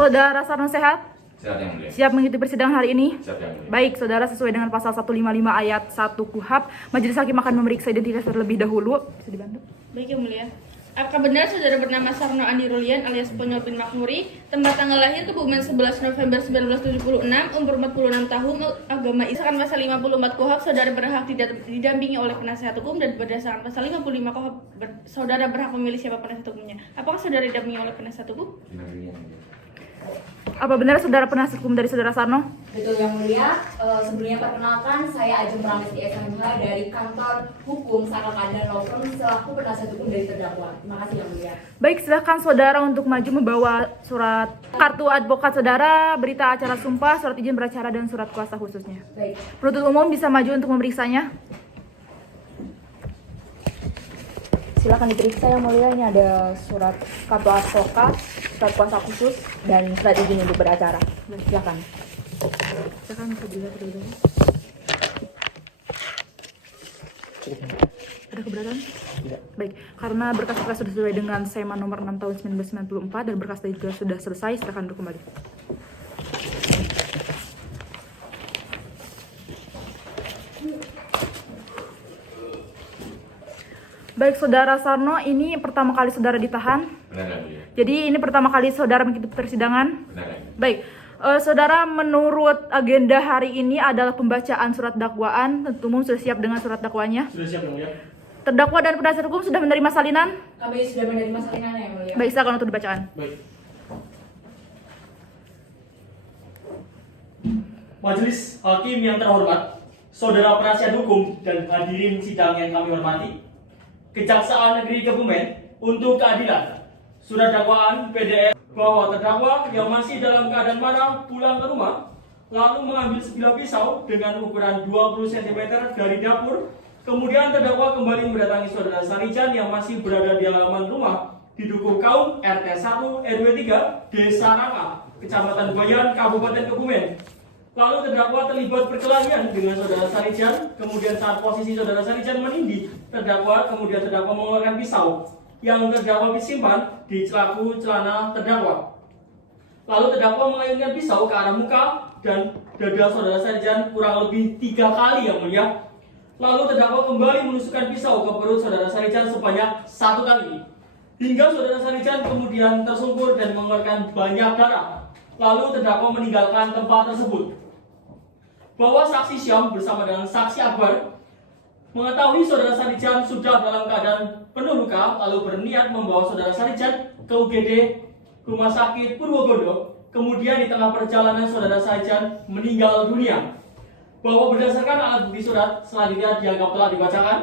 Saudara Sarno sehat? Sehat yang mulia. Siap mengikuti persidangan hari ini? Siap yang mulia. Baik, saudara, sesuai dengan pasal 155 ayat 1 KUHP, Majelis Hakim akan memeriksa identitas terlebih dahulu. Bisa dibantu? Baik yang mulia. Apakah benar saudara bernama Sarno Andi Rulian alias Ponyol bin Makmuri, tempat tanggal lahir Kebumen 11 November 1976, umur 46 tahun, agama Islam, pasal 54 KUHP, saudara berhak didampingi oleh penasihat hukum, dan berdasarkan pasal 55 KUHP, saudara berhak memilih siapa penasihat hukumnya. Apakah saudara didampingi oleh penasihat hukum? Apa benar saudara penasihat hukum dari saudara Sarno? Betul yang mulia. Sebelumnya perkenalkan, saya Ajeng Pramesti SMH dari kantor hukum Saka Keadilan Law Firm selaku penasihat hukum dari terdakwa. Terima kasih yang mulia. Baik, silakan saudara untuk maju membawa surat kartu advokat saudara, berita acara sumpah, surat izin beracara, dan surat kuasa khususnya. Baik. Penuntut umum bisa maju untuk memeriksanya. Silakan diperiksa yang mulia. Ini ada surat kartu advokat, surat kuasa khusus, dan surat izin untuk beracara. Silakan. Silakan terlihat terlebih dahulu. Ada keberatan? Tidak. Baik, karena berkas-berkas sudah sesuai dengan SEMA nomor 6 tahun 1994 dan berkas tadi juga sudah selesai, silakan duduk kembali. Baik, saudara Sarno, ini pertama kali saudara ditahan. Benar yang mulia. Jadi ini pertama kali saudara mengikuti persidangan. Benar yang mulia. Baik, saudara, menurut agenda hari ini adalah pembacaan surat dakwaan. Tentu umum sudah siap dengan surat dakwaannya. Sudah siap yang mulia. Terdakwa dan penasihat hukum sudah menerima salinan. Kami sudah menerima salinan yang mulia. Baik, silakan untuk dibacaan. Baik. Majelis Hakim yang terhormat, saudara penasihat hukum dan hadirin sidang yang kami hormati, Kejaksaan Negeri Kebumen untuk keadilan. Surat dakwaan PDF bahwa terdakwa yang masih dalam keadaan marah pulang ke rumah lalu mengambil sebilah pisau dengan ukuran 20 cm dari dapur. Kemudian terdakwa kembali mendatangi saudara Sarijan yang masih berada di halaman rumah di Dukuh Kaum RT 1 RW 3 Desa Raka, Kecamatan Bayan, Kabupaten Kebumen. Lalu terdakwa terlibat perkelahian dengan saudara Sarijan. Kemudian saat posisi saudara Sarijan menindih terdakwa, kemudian terdakwa mengeluarkan pisau yang terdakwa disimpan di celaku celana terdakwa. Lalu terdakwa mengayunkan pisau ke arah muka dan dada saudara Sarijan kurang lebih 3 kali yang mulia. Lalu terdakwa kembali menusukkan pisau ke perut saudara Sarijan sebanyak 1 kali. Hingga saudara Sarijan kemudian tersungkur dan mengeluarkan banyak darah. Lalu terdakwa meninggalkan tempat tersebut. Bahwa saksi Syam bersama dengan saksi Akbar mengetahui saudara Sarijan sudah dalam keadaan penuh luka, lalu berniat membawa saudara Sarijan ke UGD Rumah Sakit Purwogodo. Kemudian di tengah perjalanan saudara Sarijan meninggal dunia. Bahwa berdasarkan alat bukti surat selanjutnya dianggap telah dibacakan,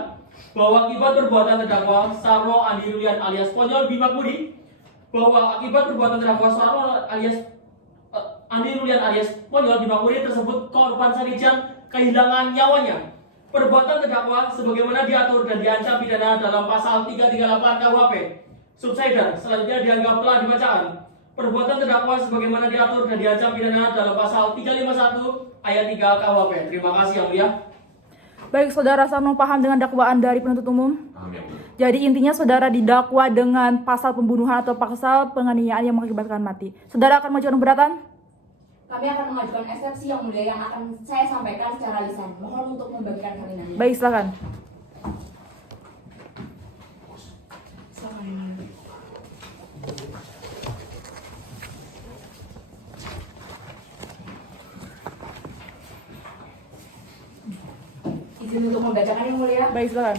bahwa akibat perbuatan terdakwa Sarno Andi Rulian alias Ponyol bin Makmuri, bahwa akibat perbuatan terdakwa Sarno alias Andi Rulian alias Ponyol bin Makmuri tersebut, korban Sarijan kehilangan nyawanya. Perbuatan terdakwa sebagaimana diatur dan diancam pidana dalam pasal 338 KUHP. Subsider selanjutnya dianggap telah dibacakan. Perbuatan terdakwa sebagaimana diatur dan diancam pidana dalam pasal 351 ayat 3 KUHP. Terima kasih yang mulia. Baik, saudara Sarno paham dengan dakwaan dari penuntut umum? Paham yang mulia. Jadi intinya saudara didakwa dengan pasal pembunuhan atau pasal penganiayaan yang mengakibatkan mati. Saudara akan mengajukan keberatan? Kami akan mengajukan eksepsi yang mulia yang akan saya sampaikan secara lisan. Mohon untuk membagikan salinannya. Baik, silakan. Izin untuk membacakan yang mulia. Baik, silakan.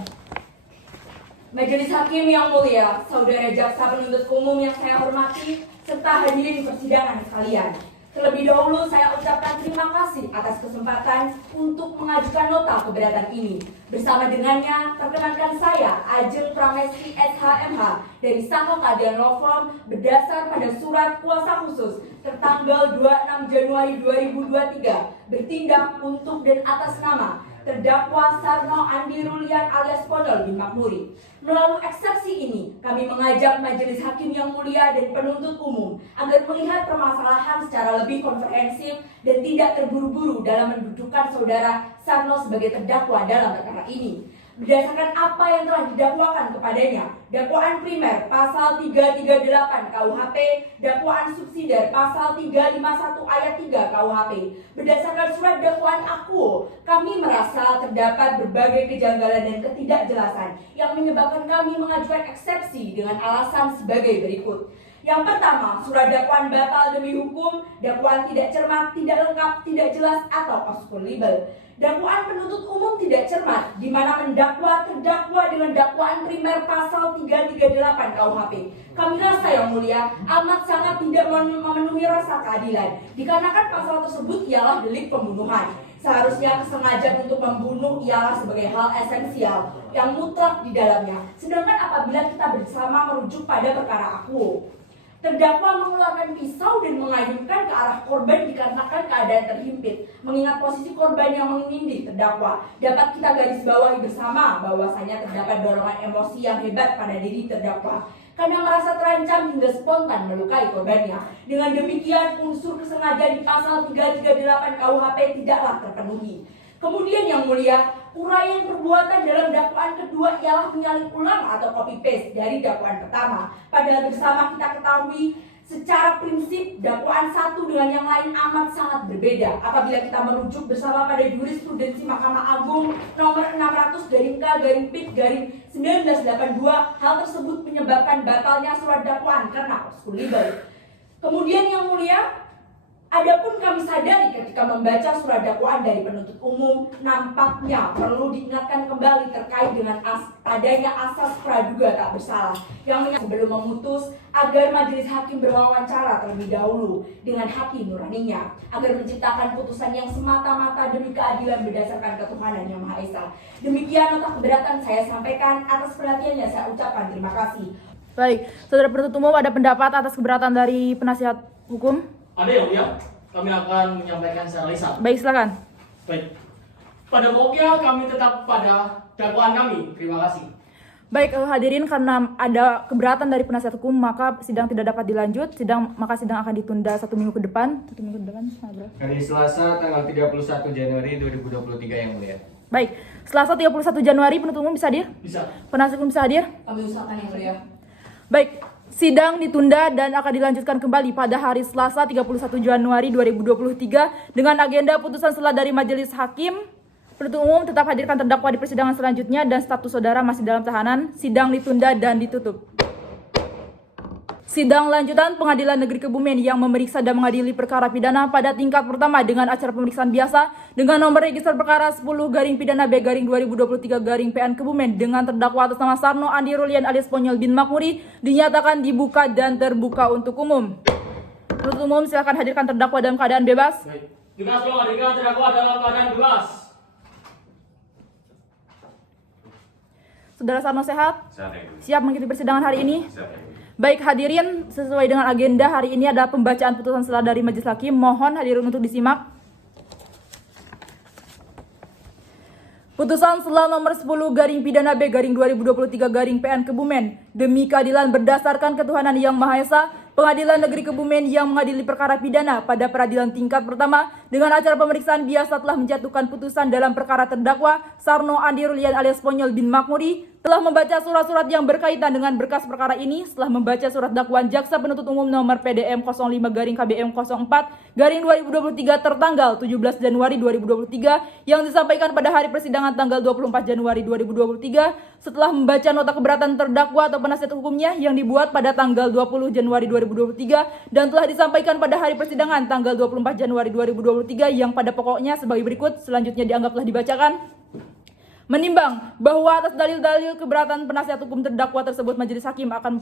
Majelis Hakim yang mulia, saudara jaksa penuntut umum yang saya hormati, serta hadirin persidangan sekalian. Terlebih dahulu saya ucapkan terima kasih atas kesempatan untuk mengajukan nota keberatan ini. Bersama dengannya, perkenankan saya, Ajeng Pramesti SHMH dari Saka Keadilan Law Firm berdasar pada surat kuasa khusus tertanggal 26 Januari 2023 bertindak untuk dan atas nama terdakwa Sarno Andi Rulian alias Ponyol bin Makmuri. Melalui eksepsi ini, kami mengajak Majelis Hakim yang mulia dan penuntut umum agar melihat permasalahan secara lebih komprehensif dan tidak terburu-buru dalam mendudukan saudara Sarno sebagai terdakwa dalam perkara ini. berdasarkan apa yang telah didakwakan kepadanya. Dakwaan primer pasal 338 KUHP, dakwaan subsidiar pasal 351 ayat 3 KUHP. Berdasarkan surat dakwaan aku, kami merasa terdapat berbagai kejanggalan dan ketidakjelasan yang menyebabkan kami mengajukan eksepsi dengan alasan sebagai berikut. Yang pertama, surat dakwaan batal demi hukum, dakwaan tidak cermat, tidak lengkap, tidak jelas, atau obscurable. Dakwaan penuntut umum tidak cermat, di mana mendakwa terdakwa dengan dakwaan primer pasal 338 KUHP. Kami rasa yang mulia amat sangat tidak memenuhi rasa keadilan, dikarenakan pasal tersebut ialah delik pembunuhan. Seharusnya kesengajaan untuk membunuh ialah sebagai hal esensial yang mutlak di dalamnya. Sedangkan apabila kita bersama merujuk pada perkara aku, terdakwa mengeluarkan pisau dan mengayunkan ke arah korban dikarenakan keadaan terhimpit. Mengingat posisi korban yang menindih terdakwa, dapat kita garis bawahi bersama bahwasanya terdapat dorongan emosi yang hebat pada diri terdakwa karena merasa terancam hingga spontan melukai korbannya. Dengan demikian, unsur kesengajaan di pasal 338 KUHP tidaklah terpenuhi. Kemudian yang mulia, uraian perbuatan dalam dakwaan kedua ialah menyalin ulang atau copy paste dari dakwaan pertama. Padahal bersama kita ketahui secara prinsip dakwaan satu dengan yang lain amat sangat berbeda. Apabila kita merujuk bersama pada jurisprudensi Mahkamah Agung nomor 600/K/PIT/1982, hal tersebut menyebabkan batalnya surat dakwaan karena obscurable. Kemudian yang mulia, adapun kami sadari ketika membaca surat dakwaan dari penuntut umum, nampaknya perlu diingatkan kembali terkait dengan adanya asas praduga tak bersalah yang sebelum memutus agar majelis hakim berwawancara terlebih dahulu dengan hati nuraninya agar menciptakan putusan yang semata-mata demi keadilan berdasarkan ketuhanan yang Maha Esa. Demikian nota keberatan saya sampaikan. Atas perhatiannya saya ucapkan terima kasih. Baik, saudara penuntut umum ada pendapat atas keberatan dari penasihat hukum? Ada yang mulia, kami akan menyampaikan secara lisan. Baik, silakan. Baik. Pada pokoknya kami tetap pada dakwaan kami. Terima kasih. Baik, hadirin, karena ada keberatan dari penasihat hukum, maka sidang tidak dapat dilanjut. Maka sidang akan ditunda 1 minggu ke depan. 1 minggu ke depan, bro. Hari Selasa tanggal 31 Januari 2023 yang mulia. Baik, Selasa 31 Januari penuntut umum bisa hadir? Bisa. Penasihat hukum bisa hadir? Kami usahakan yang mulia. Baik, sidang ditunda dan akan dilanjutkan kembali pada hari Selasa 31 Januari 2023 dengan agenda putusan selah dari majelis hakim. Penuntut umum tetap hadirkan terdakwa di persidangan selanjutnya dan status saudara masih dalam tahanan. Sidang ditunda dan ditutup. Sidang lanjutan Pengadilan Negeri Kebumen yang memeriksa dan mengadili perkara pidana pada tingkat pertama dengan acara pemeriksaan biasa dengan nomor register perkara 10-pidana-B-2023-PN Kebumen dengan terdakwa atas nama Sarno Andi Rulian alias Ponyol bin Makmuri dinyatakan dibuka dan terbuka untuk umum. Penuntut umum silakan hadirkan terdakwa dalam keadaan bebas. Baik. Tugas tolong hadirkan terdakwa dalam keadaan bebas. Saudara Sarno sehat? Sehat ya, Bu. Siap mengikuti persidangan hari ini? Sehat ya, Bu. Baik hadirin, sesuai dengan agenda hari ini adalah pembacaan putusan selah dari majelis hakim. Mohon hadirin untuk disimak. Putusan selah nomor 10-pidana-B-2023-PN Kebumen demi keadilan berdasarkan ketuhanan yang Maha Esa, Pengadilan Negeri Kebumen yang mengadili perkara pidana pada peradilan tingkat pertama dengan acara pemeriksaan biasa telah menjatuhkan putusan dalam perkara terdakwa Sarno Andi Rulian alias Ponyol bin Makmuri telah membaca surat-surat yang berkaitan dengan berkas perkara ini setelah membaca surat dakwaan jaksa penuntut umum nomor PDM 05-KBM04-2023 tertanggal 17 Januari 2023 yang disampaikan pada hari persidangan tanggal 24 Januari 2023 setelah membaca nota keberatan terdakwa atau penasihat hukumnya yang dibuat pada tanggal 20 Januari 2023 dan telah disampaikan pada hari persidangan tanggal 24 Januari 2023 yang pada pokoknya sebagai berikut selanjutnya dianggaplah dibacakan. Menimbang bahwa atas dalil-dalil keberatan penasihat hukum terdakwa tersebut majelis hakim akan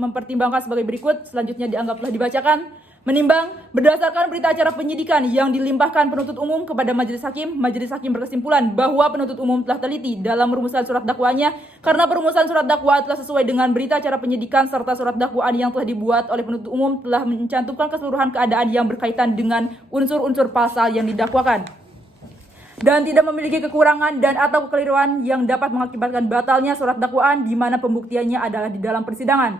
mempertimbangkan sebagai berikut selanjutnya dianggaplah dibacakan. Menimbang berdasarkan berita acara penyidikan yang dilimpahkan penuntut umum kepada majelis hakim berkesimpulan bahwa penuntut umum telah teliti dalam rumusan surat dakwaannya karena perumusan surat dakwaan telah sesuai dengan berita acara penyidikan serta surat dakwaan yang telah dibuat oleh penuntut umum telah mencantumkan keseluruhan keadaan yang berkaitan dengan unsur-unsur pasal yang didakwakan dan tidak memiliki kekurangan dan atau kekeliruan yang dapat mengakibatkan batalnya surat dakwaan di mana pembuktiannya adalah di dalam persidangan.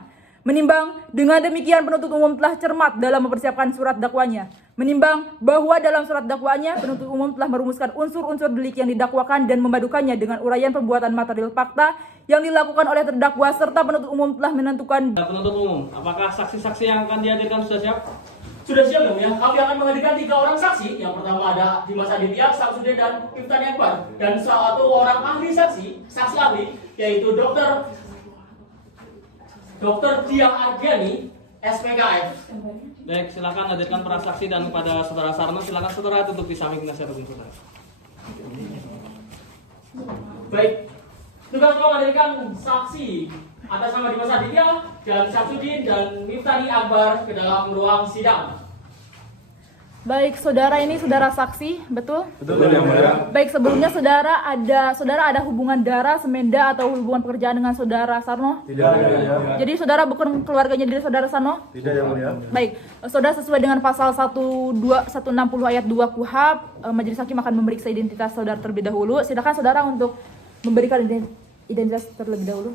Menimbang dengan demikian penuntut umum telah cermat dalam mempersiapkan surat dakwanya. Menimbang bahwa dalam surat dakwaannya penuntut umum telah merumuskan unsur-unsur delik yang didakwakan dan memadukannya dengan uraian perbuatan material fakta yang dilakukan oleh terdakwa serta penuntut umum telah menentukan. Penuntut umum, apakah saksi-saksi yang akan dihadirkan sudah siap? Sudah siap ya Mulia. Kami akan menghadirkan 3 orang saksi. Yang pertama ada Dimas Aditya, Samsudin dan Miftani Akbar. Dan 1 orang ahli saksi ahli, yaitu Dr. Diah Ardiani, SPKF. Baik, silakan hadirkan para saksi dan kepada saudara Sarno, silakan saudara duduk di samping penasihat hukum saudara. Baik, tugas menghadirkan saksi atas nama Dimas Aditya dan Samsudin dan Miftani Akbar ke dalam ruang sidang. Baik, saudara ini saudara saksi, betul? Betul yang mulia. Baik, sebelumnya saudara ada hubungan darah, semenda atau hubungan pekerjaan dengan saudara Sarno? Tidak yang mulia. Jadi saudara bukan keluarganya dari saudara Sarno? Tidak yang mulia. Baik, saudara sesuai dengan pasal 160 ayat 2 KUHP, majelis hakim akan memeriksa identitas saudara terlebih dahulu. Silakan saudara untuk memberikan identitas terlebih dahulu.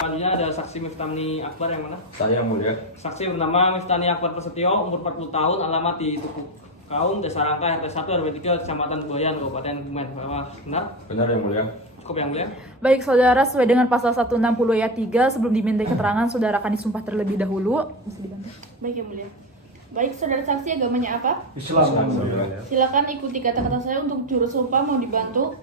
Selanjutnya ada saksi Miftani Akbar yang mana? Saya yang mulia. Saksi bernama Miftani Akbar Prasetyo, umur 40 tahun, alamat di Tuku Kaum, Desa Rangka, RT 1 RW 3, Kecamatan Boyan, Kabupaten Kebumen. Apakah benar? Benar yang mulia. Cukup yang mulia. Baik, saudara sesuai dengan pasal 160 ayat 3 sebelum dimintai keterangan saudara akan disumpah terlebih dahulu. Baik yang mulia. Baik, saudara saksi agamanya apa? Islam yang mulia. Silakan ikuti kata-kata saya untuk juru sumpah, mau dibantu.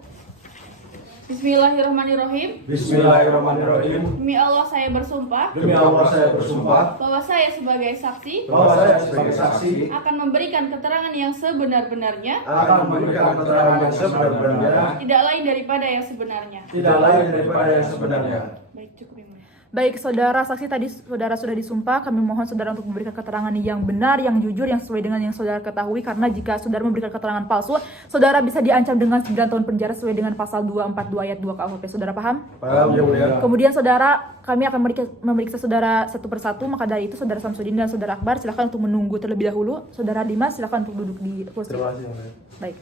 Bismillahirrahmanirrahim. Bismillahirrahmanirrahim. Demi Allah saya bersumpah Demi Allah saya bersumpah bahwa saya sebagai saksi bahwa saya sebagai saksi akan memberikan keterangan yang sebenar-benarnya, akan memberikan keterangan yang sebenar-benarnya, tidak lain daripada yang sebenarnya. tidak lain daripada yang sebenarnya. Baik, cukup yang mulia. Baik, saudara saksi tadi saudara sudah disumpah, kami mohon saudara untuk memberikan keterangan yang benar, yang jujur, yang sesuai dengan yang saudara ketahui, karena jika saudara memberikan keterangan palsu, saudara bisa diancam dengan 9 tahun penjara sesuai dengan pasal 242 ayat 2 KUHP. Saudara paham? Paham yang mulia. Kemudian saudara, kami akan memeriksa saudara satu persatu, maka dari itu saudara Samsudin dan saudara Akbar silakan untuk menunggu terlebih dahulu. Saudara Dimas silakan untuk duduk di kursi. Terima kasih yang mulia. Baik.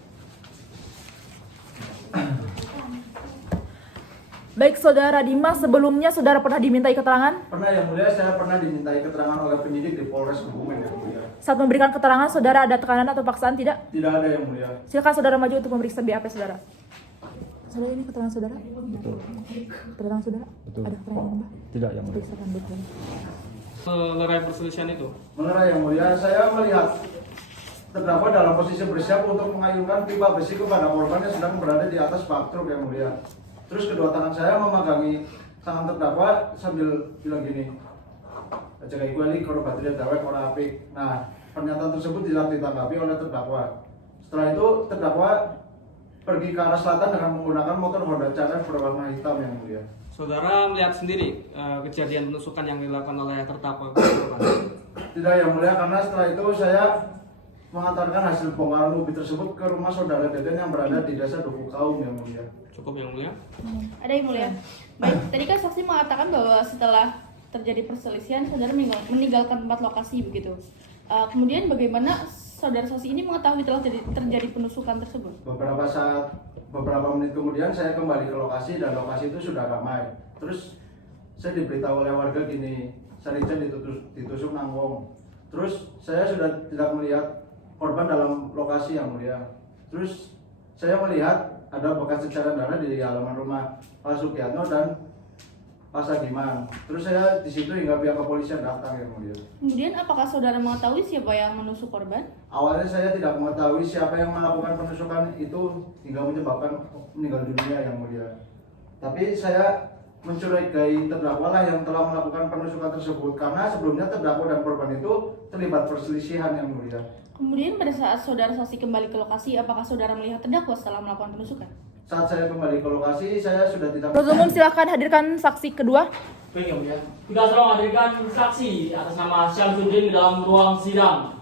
Baik, saudara Dimas, sebelumnya saudara pernah dimintai keterangan? Pernah yang mulia, saya pernah dimintai keterangan oleh penyidik di Polres Kebumen yang mulia. Saat memberikan keterangan, saudara ada tekanan atau paksaan tidak? Tidak ada yang mulia. Silakan saudara maju untuk memeriksa BAP saudara. Saudara, ini keterangan saudara? Betul. Keterangan saudara? Betul. Ada keterangan yang tambah? Tidak yang mulia. Periksakan BAP. Melerai perselisihan itu. Mengenai yang mulia, saya melihat terdakwa dalam posisi bersiap untuk mengayunkan pipa besi kepada korban yang sedang berada di atas bak truk yang mulia. Terus kedua tangan saya memegangi tangan terdakwa sambil bilang gini, jaga iku ali kalau baterai dawek ora apik. Nah, pernyataan tersebut tidak ditanggapi oleh terdakwa. Setelah itu terdakwa pergi ke arah selatan dengan menggunakan motor Honda CRF berwarna hitam yang mulia. Saudara melihat sendiri kejadian penusukan yang dilakukan oleh terdakwa. Tidak yang mulia, karena setelah itu saya mengantarkan hasil bongkaran mobil tersebut ke rumah saudara Deden yang berada di desa Duku Kaum yang mulia. Cukup yang mulia. Ada yang mulia. Baik, tadi kan saksi mengatakan bahwa setelah terjadi perselisihan saudara meninggalkan tempat lokasi begitu. Kemudian bagaimana saudara saksi ini mengetahui telah terjadi penusukan tersebut? Beberapa menit kemudian saya kembali ke lokasi dan lokasi itu sudah ramai. Terus saya diberitahu oleh warga gini, Sarijan ditusuk nang wong. Terus saya sudah tidak melihat korban dalam lokasi yang mulia. Terus saya melihat ada bekas cecaran darah di halaman rumah Pak Sukiatno dan Pak Sagiman. Terus saya di situ hingga pihak kepolisian datang yang mulia. Kemudian apakah saudara mengetahui siapa yang menusuk korban? Awalnya saya tidak mengetahui siapa yang melakukan penusukan itu hingga menyebabkan meninggal dunia yang mulia. Tapi saya mencurigai terdakwa lah yang telah melakukan penusukan tersebut, karena sebelumnya terdakwa dan korban itu terlibat perselisihan yang mulia. Kemudian pada saat saudara saksi kembali ke lokasi, apakah saudara melihat terdakwa setelah melakukan penusukan? Saat saya kembali ke lokasi, saya sudah tidak. Penuntut umum silakan hadirkan saksi kedua. Baik yang mulia. Kita sekarang menghadirkan saksi atas nama Syamsuddin di dalam ruang sidang.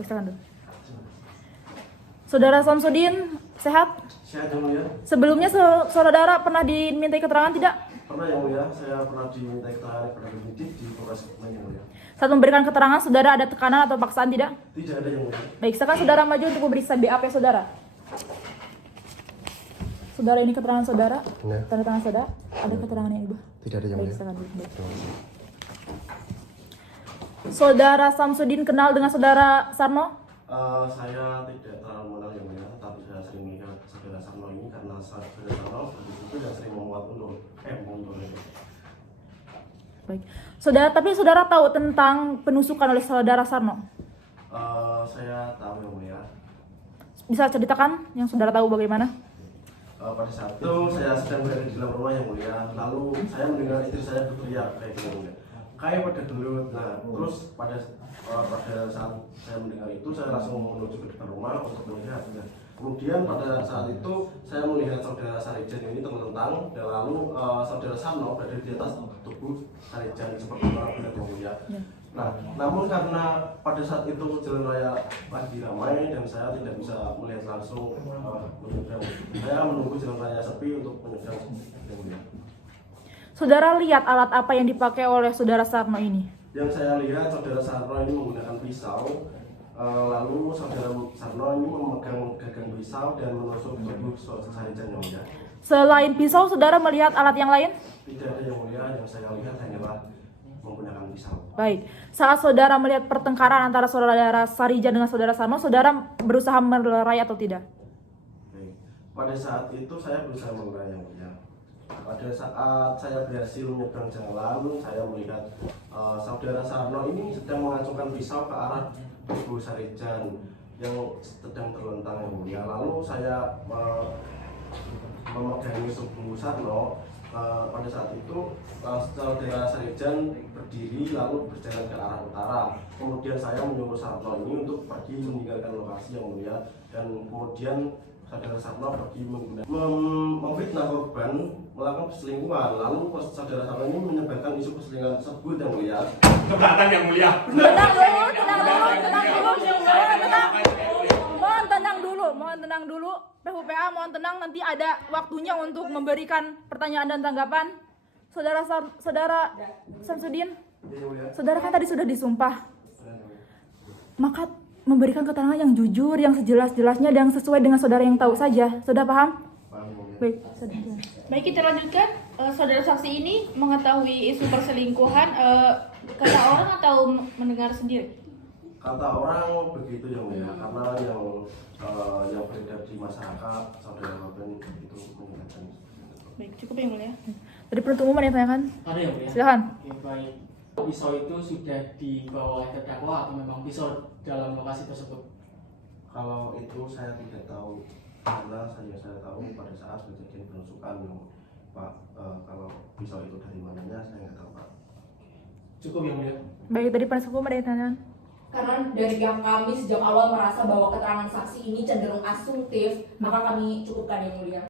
Persilakan dulu. Saudara Samsudin, sehat? Sehat yang mulia. Sebelumnya saudara pernah dimintai keterangan tidak? Pernah yang mulia, saya pernah diminta keterangan kepada penyidik di Polres Kebumen yang mulia. Saat memberikan keterangan, saudara ada tekanan atau paksaan tidak? Tidak ada yang mulia. Baik, silakan saudara maju untuk memeriksa BAP saudara. Saudara, ini keterangan saudara. Ya. Tanda tangan saudara. Ada keterangan yang ibu. Tidak ada yang Baik, mulia. silakan, Bu. Baik. Saudara Samsudin kenal dengan saudara Sarno? Saya tidak terlalu mengenal yang mulia, tapi saya sering melihat saudara Sarno ini karena saudara Sarno itu yang sering memuat undur itu. Baik. Saudara, tapi saudara tahu tentang penusukan oleh saudara Sarno? Saya tahu yang mulia. Bisa ceritakan yang saudara tahu bagaimana? Pada saat itu saya sedang berada di dalam rumah yang mulia, lalu saya mendengar istri saya berteriak kayak gini mulia. Kayak pada gelut. Nah, terus pada saat saya mendengar itu saya langsung menuju ke depan rumah untuk melihat. Nah, kemudian pada saat itu saya melihat saudara Sarijan ini terlentang dan lalu saudara Sarno berada di atas tubuh Sarijan seperti orang benar yang mulia. Nah, namun karena pada saat itu jalan raya lagi ramai dan saya tidak bisa melihat langsung menyeberang. Saya menunggu jalan raya sepi untuk menyeberang yang mulia. Saudara lihat alat apa yang dipakai oleh saudara Sarno ini? Yang saya lihat saudara Sarno ini menggunakan pisau, lalu saudara Sarno ini memegang gagang pisau dan menusuk tubuh Sarijan yang mulia. Selain pisau, saudara melihat alat yang lain? Tidak ada yang mulia, yang saya lihat hanyalah menggunakan pisau. Baik. Saat saudara melihat pertengkaran antara saudara Sarijan dengan saudara Sarno, saudara berusaha melerai atau tidak? Baik. Pada saat itu saya berusaha melerai yang mulia. Pada saat saya berhasil menyeberang jalan, saya melihat saudara Sarno ini sedang mengacungkan pisau ke arah tubuh Sarijan yang sedang terlentang yang mulia. Lalu saya memegangi tubuh Sarno. Pada saat itu saudara Sarijan berdiri lalu berjalan ke arah utara. Kemudian saya menyuruh Sarno ini untuk pergi meninggalkan lokasi yang mulia, dan kemudian saudara Sarno pergi memfitnah korban melakukan perselingkuhan. Lalu saudara Sarno ini menyebarkan isu perselingkuhan tersebut yang mulia. Keberatan yang mulia. Mohon tenang dulu. PUPA mohon tenang, nanti ada waktunya untuk memberikan pertanyaan dan tanggapan. Saudara Samsudin, saudara kan tadi sudah disumpah. Maka memberikan keterangan yang jujur, yang sejelas-jelasnya dan sesuai dengan saudara yang tahu saja. Sudah paham? Baik, saudara. Baik, kita lanjutkan. Saudara saksi ini mengetahui isu perselingkuhan kata orang atau mendengar sendiri? Kata orang begitu yang mulia, karena yang beredar di masyarakat saudara korban itu menggunakan. Baik, cukup yang mulia. Dari penuntut umum ada yang tanyakan? Ada yang mulia. Silakan. Oke, baik. Pisau itu sudah dibawa oleh terdakwa atau memang pisau dalam lokasi tersebut? Kalau itu saya tidak tahu, karena saya tahu pada saat kejadian penusukan Pak. Kalau pisau itu dari mananya saya nggak tahu Pak. Cukup yang mulia. Baik, dari penasihat hukum ada yang tanyakan? Karena dari pihak kami sejak awal merasa bahwa keterangan saksi ini cenderung asumtif, maka kami cukupkan yang mulia.